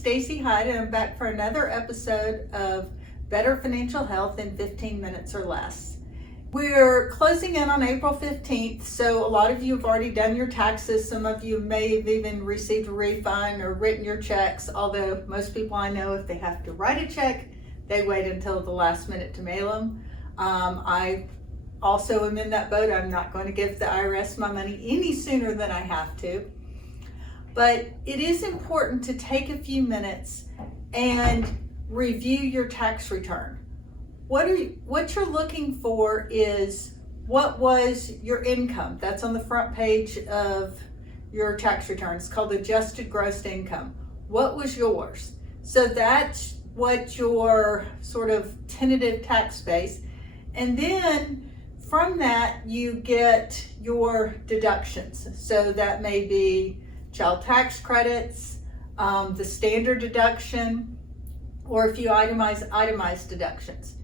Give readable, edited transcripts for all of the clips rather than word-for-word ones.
Stacey Hyde, and I'm back for another episode of Better Financial Health in 15 Minutes or Less. We're closing in on April 15th, so a lot of you have already done your taxes. Some of you may have even received a refund or written your checks, although most people I know, if they have to write a check, they wait until the last minute to mail them. I also am in that boat. I'm not going to give the IRS my money any sooner than I have to. But it is important to take a few minutes and review your tax return. What you're looking for is what was your income. That's on the front page of your tax return. It's called adjusted gross income. What was yours? So that's what your sort of tentative tax base. And then from that, you get your deductions. So that may be child tax credits, the standard deduction, or if you itemized deductions.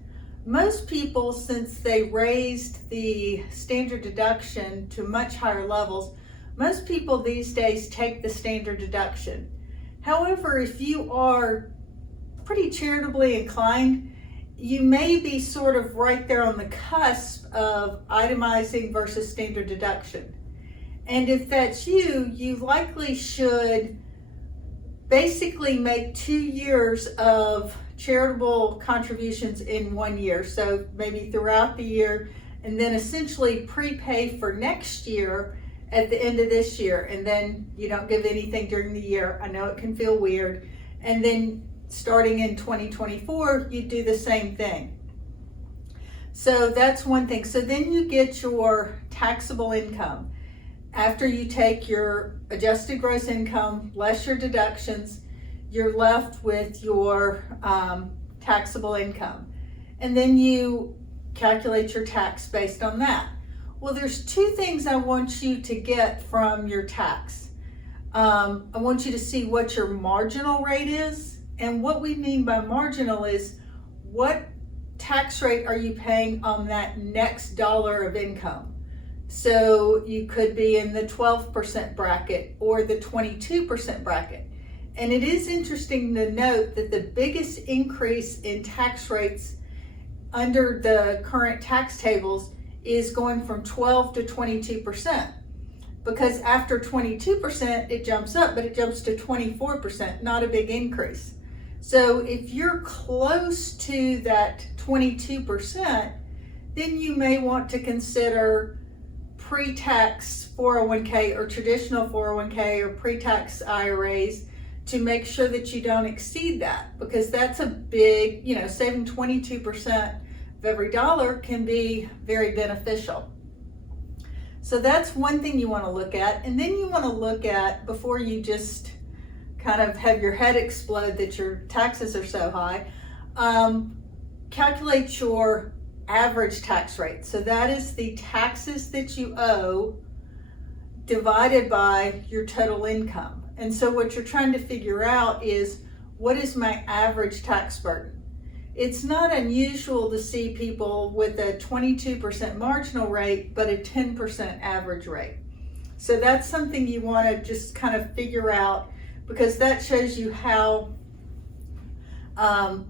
Most people, since they raised the standard deduction to much higher levels, most people these days take the standard deduction. However, if you are pretty charitably inclined, you may be sort of right there on the cusp of itemizing versus standard deduction. And if that's you, you likely should basically make 2 years of charitable contributions in 1 year. So maybe throughout the year, and then essentially prepay for next year at the end of this year. And then you don't give anything during the year. I know it can feel weird. And then starting in 2024, you do the same thing. So that's one thing. So then you get your taxable income. After you take your adjusted gross income, less your deductions, you're left with your taxable income. And then you calculate your tax based on that. Well, there's two things I want you to get from your tax. I want you to see what your marginal rate is. And what we mean by marginal is what tax rate are you paying on that next dollar of income? So you could be in the 12% bracket or the 22% bracket. And it is interesting to note that the biggest increase in tax rates under the current tax tables is going from 12 to 22%. Because after 22%, it jumps up, but it jumps to 24%, not a big increase. So if you're close to that 22%, then you may want to consider pre-tax 401k or traditional 401k or pre-tax IRAs to make sure that you don't exceed that, because that's a big, saving 22% of every dollar can be very beneficial. So that's one thing you want to look at. And then you want to look at, before you just kind of have your head explode that your taxes are so high, calculate your average tax rate. So that is the taxes that you owe divided by your total income. And so what you're trying to figure out is, what is my average tax burden? It's not unusual to see people with a 22% marginal rate, but a 10% average rate. So that's something you want to just kind of figure out, because that shows you how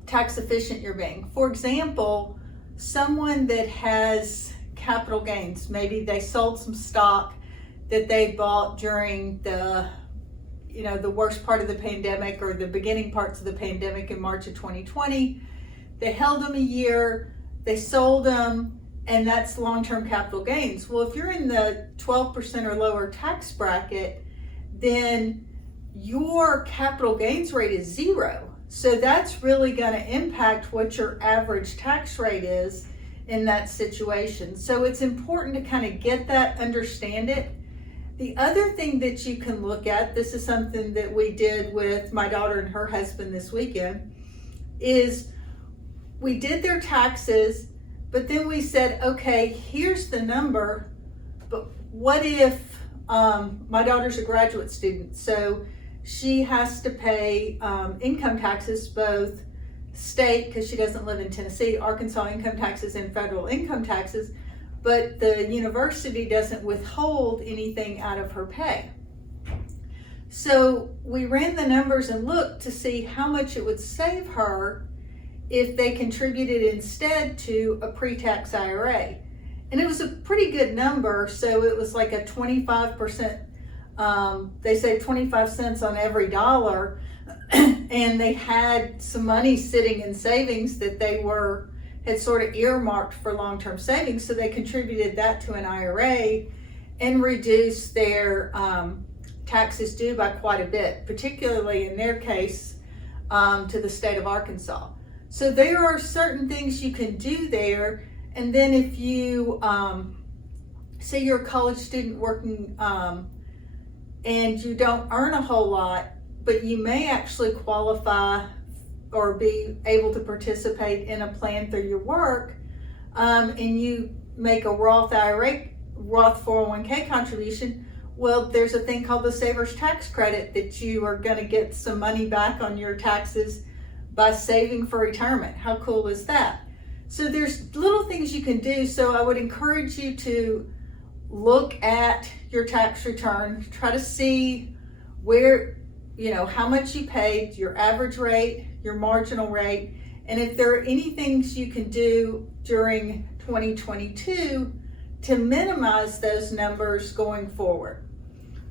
tax efficient you're being. For example, someone that has capital gains, maybe they sold some stock that they bought during the worst part of the pandemic or the beginning parts of the pandemic in March of 2020. They held them a year, they sold them, and that's long-term capital gains. Well, if you're in the 12% or lower tax bracket, then your capital gains rate is 0. So that's really going to impact what your average tax rate is in that situation. So it's important to kind of get that, understand it. The other thing that you can look at, this is something that we did with my daughter and her husband this weekend, is we did their taxes, but then we said, okay, here's the number, but what if my daughter's a graduate student, so she has to pay income taxes, both state, because she doesn't live in Tennessee, Arkansas income taxes and federal income taxes, but the university doesn't withhold anything out of her pay. So we ran the numbers and looked to see how much it would save her if they contributed instead to a pre-tax IRA. And it was a pretty good number. So it was like a 25%, they say 25 cents on every dollar. And they had some money sitting in savings that they had sort of earmarked for long-term savings. So they contributed that to an IRA and reduced their taxes due by quite a bit, particularly in their case to the state of Arkansas. So there are certain things you can do there. And then if you say you're a college student working and you don't earn a whole lot, but you may actually qualify or be able to participate in a plan through your work, and you make a Roth IRA, Roth 401k contribution, well, there's a thing called the Saver's Tax Credit that you are going to get some money back on your taxes by saving for retirement. How cool is that? So there's little things you can do. So I would encourage you to look at your tax return, try to see where, how much you paid, your average rate, your marginal rate, and if there are any things you can do during 2022 to minimize those numbers going forward.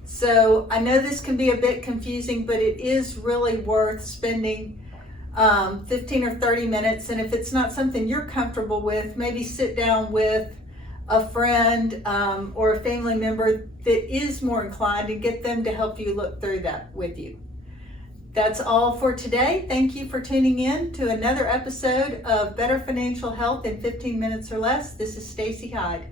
So I know this can be a bit confusing, but it is really worth spending 15 or 30 minutes. And if it's not something you're comfortable with, maybe sit down with a friend or a family member that is more inclined and get them to help you look through that with you. That's all for today. Thank you for tuning in to another episode of Better Financial Health in 15 Minutes or Less. This is Stacey Hyde.